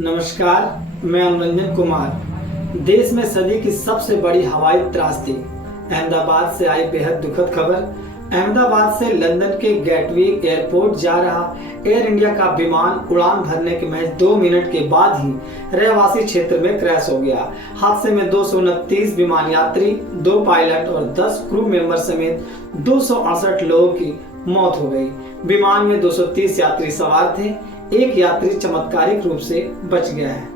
नमस्कार, मैं अनुरंजन कुमार। देश में सदी की सबसे बड़ी हवाई त्रासदी अहमदाबाद से आई बेहद दुखद खबर। अहमदाबाद से लंदन के गेटविक एयरपोर्ट जा रहा एयर इंडिया का विमान उड़ान भरने के महज 2 मिनट के बाद ही रहवासी क्षेत्र में क्रैश हो गया। हादसे में 229 विमान यात्री, 2 पायलट और 10 क्रू मेंबर समेत 268 लोगों की मौत हो गई। विमान में 230 यात्री सवार थे। एक यात्री चमत्कारिक रूप से बच गया है।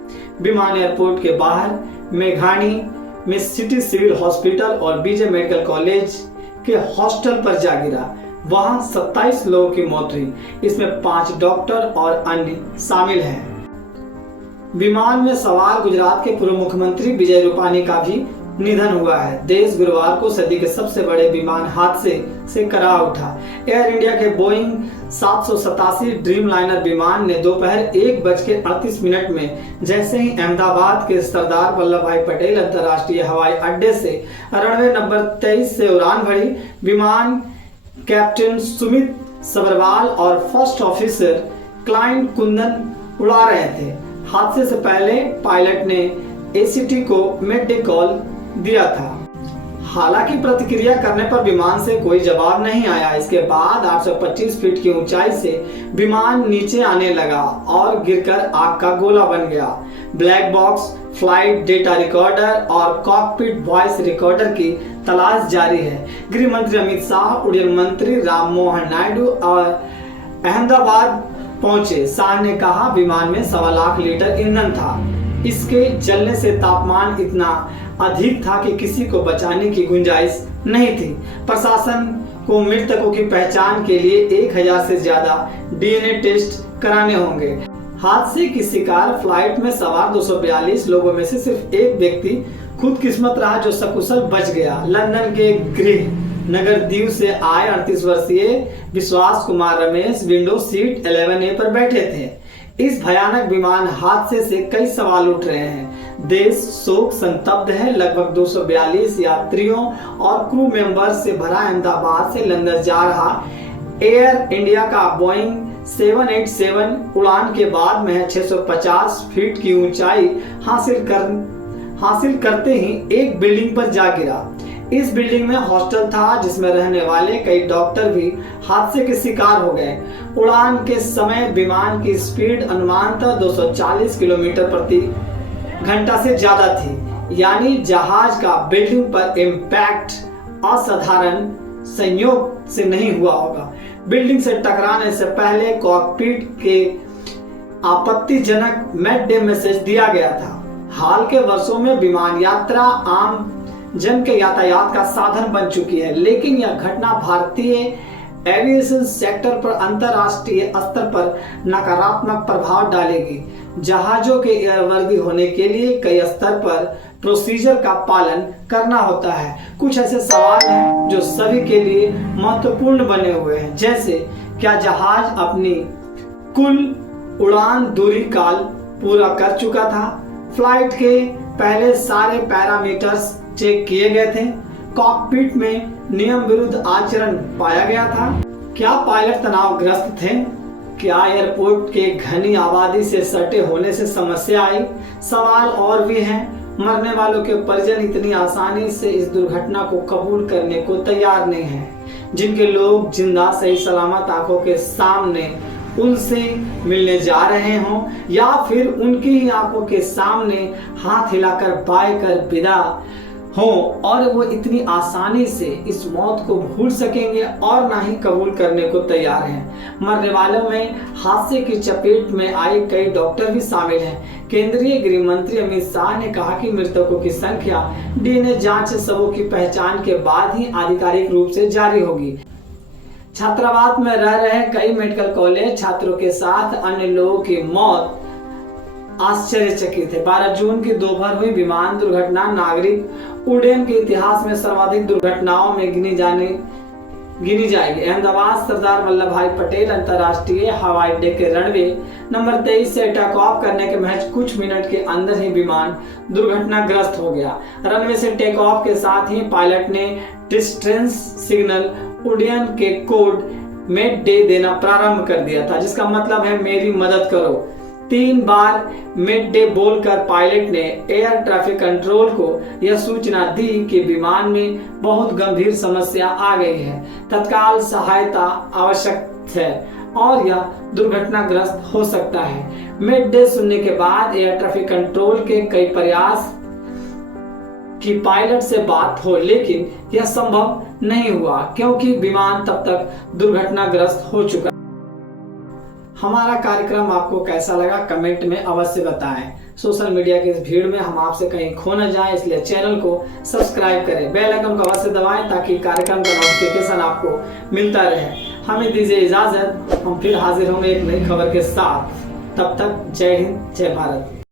विमान एयरपोर्ट के बाहर मेघानी में सिटी सिविल हॉस्पिटल और बीजे मेडिकल कॉलेज के हॉस्टल पर जा गिरा। वहां 27 लोगों की मौत हुई। इसमें 5 डॉक्टर और अन्य शामिल हैं। विमान में सवार गुजरात के पूर्व मुख्यमंत्री विजय रूपानी का भी निधन हुआ है। देश गुरुवार को सदी के सबसे बड़े विमान हादसे से करा उठा। एयर इंडिया के बोइंग 787 ड्रीमलाइनर विमान ने दोपहर 1:38 में जैसे ही अहमदाबाद के सरदार वल्लभ भाई पटेल अंतर्राष्ट्रीय हवाई अड्डे से रनवे नंबर 23 से उड़ान भरी। विमान कैप्टन सुमित सबरवाल और फर्स्ट ऑफिसर क्लाइंट कुंदन उड़ा रहे थे। हादसे से पहले पायलट ने एसीटी को मिड-डे कॉल दिया था। हालांकि प्रतिक्रिया करने पर विमान से कोई जवाब नहीं आया। इसके बाद 825 फीट की ऊंचाई से विमान नीचे आने लगा और गिरकर आग का गोला बन गया। Black box, flight data recorder और कॉकपिट वॉइस रिकॉर्डर की तलाश जारी है। गृह मंत्री अमित शाह, उड्डयन मंत्री राम मोहन नायडू और अहमदाबाद पहुंचे। शाह ने कहा, विमान में 1.25 लाख लीटर ईंधन था। इसके जलने से तापमान इतना अधिक था कि किसी को बचाने की गुंजाइश नहीं थी। प्रशासन को मृतकों की पहचान के लिए 1000 से ज्यादा डीएनए टेस्ट कराने होंगे। हादसे की शिकार फ्लाइट में सवार 242 लोगों में से सिर्फ एक व्यक्ति खुदकिस्मत रहा जो सकुशल बच गया। लंदन के गृह नगर दीव से आए 38 वर्षीय विश्वास Kumar Ramesh window seat 11A पर बैठे थे। इस भयानक विमान हादसे से कई सवाल उठ रहे हैं। देश शोक संतप्त है। लगभग 242 यात्रियों और क्रू मेंबर्स से भरा अहमदाबाद से लंदन जा रहा एयर इंडिया का बोइंग 787 उड़ान के बाद में 650 फीट की ऊंचाई हासिल करते ही एक बिल्डिंग पर जा गिरा। इस बिल्डिंग में हॉस्टल था जिसमें रहने वाले कई डॉक्टर भी हादसे के शिकार हो गए। उड़ान के समय विमान की स्पीड अनुमानतः 240 किलोमीटर प्रति घंटा से ज्यादा थी, यानी जहाज का बिल्डिंग पर इम्पैक्ट असाधारण संयोग से नहीं हुआ होगा। बिल्डिंग से टकराने से पहले कॉकपिट के आपत्तिजनक मिड-डे मैसेज दिया गया था। हाल के वर्षों में विमान यात्रा आम जन के यातायात का साधन बन चुकी है, लेकिन यह घटना भारतीय एविएशन सेक्टर पर अंतरराष्ट्रीय स्तर पर नकारात्मक प्रभाव डालेगी। जहाजों के एयरवर्दी होने के लिए कई स्तर पर प्रोसीजर का पालन करना होता है। कुछ ऐसे सवाल हैं जो सभी के लिए महत्वपूर्ण बने हुए हैं, जैसे क्या जहाज अपनी कुल उड़ान दूरी काल पूरा कर चुका था? फ्लाइट के पहले सारे पैरामीटर्स चेक किए गए थे? कॉकपिट में नियम विरुद्ध आचरण पाया गया था? क्या पायलट तनावग्रस्त थे? क्या एयरपोर्ट के घनी आबादी से सटे होने से समस्या आई? सवाल और भी हैं। मरने वालों के परिजन इतनी आसानी से इस दुर्घटना को कबूल करने को तैयार नहीं हैं। जिनके लोग जिंदा सही सलामत आंखों के सामने उनसे मिलने जा रहे हों या फिर उनकी ही आंखों के सामने हाथ हिलाकर बाय कर विदा हो, और वो इतनी आसानी से इस मौत को भूल सकेंगे और ना ही कबूल करने को तैयार हैं। मरने वालों में हादसे की चपेट में आए कई डॉक्टर भी शामिल हैं। केंद्रीय गृह मंत्री अमित शाह ने कहा कि मृतकों की संख्या डीएनए जांच से सबों की पहचान के बाद ही आधिकारिक रूप से जारी होगी। छात्रावास में रह रहे कई मेडिकल कॉलेज छात्रों के साथ अन्य लोगों की मौत आश्चर्यचकित है। 12 जून की दोपहर हुई विमान दुर्घटना नागरिक उड्डयन के इतिहास में सर्वाधिक दुर्घटनाओं में गिनी जाएगी। अहमदाबाद सरदार वल्लभ भाई पटेल अंतर्राष्ट्रीय हवाई अड्डे के रनवे नंबर 23 से टेक ऑफ करने के महज कुछ मिनट के अंदर ही विमान दुर्घटनाग्रस्त हो गया। रनवे से टेक ऑफ के साथ ही पायलट ने डिस्ट्रेस सिग्नल उड्डयन के कोड मिड-डे देना प्रारंभ कर दिया था, जिसका मतलब है मेरी मदद करो। 3 बार मिड डे बोलकर पायलट ने एयर ट्रैफिक कंट्रोल को यह सूचना दी कि विमान में बहुत गंभीर समस्या आ गई है, तत्काल सहायता आवश्यक है और यह दुर्घटनाग्रस्त हो सकता है। मिड डे सुनने के बाद एयर ट्रैफिक कंट्रोल के कई प्रयास कि पायलट से बात हो, लेकिन यह संभव नहीं हुआ क्योंकि विमान तब तक दुर्घटनाग्रस्त हो चुका। हमारा कार्यक्रम आपको कैसा लगा कमेंट में अवश्य बताएं। सोशल मीडिया की इस भीड़ में हम आपसे कहीं खो न जाएं, इसलिए चैनल को सब्सक्राइब करें, बेल आइकन को अवश्य दबाएं ताकि कार्यक्रम का नोटिफिकेशन आपको मिलता रहे। हमें दीजिए इजाजत, हम फिर हाजिर होंगे एक नई खबर के साथ। तब तक जय हिंद, जय भारत।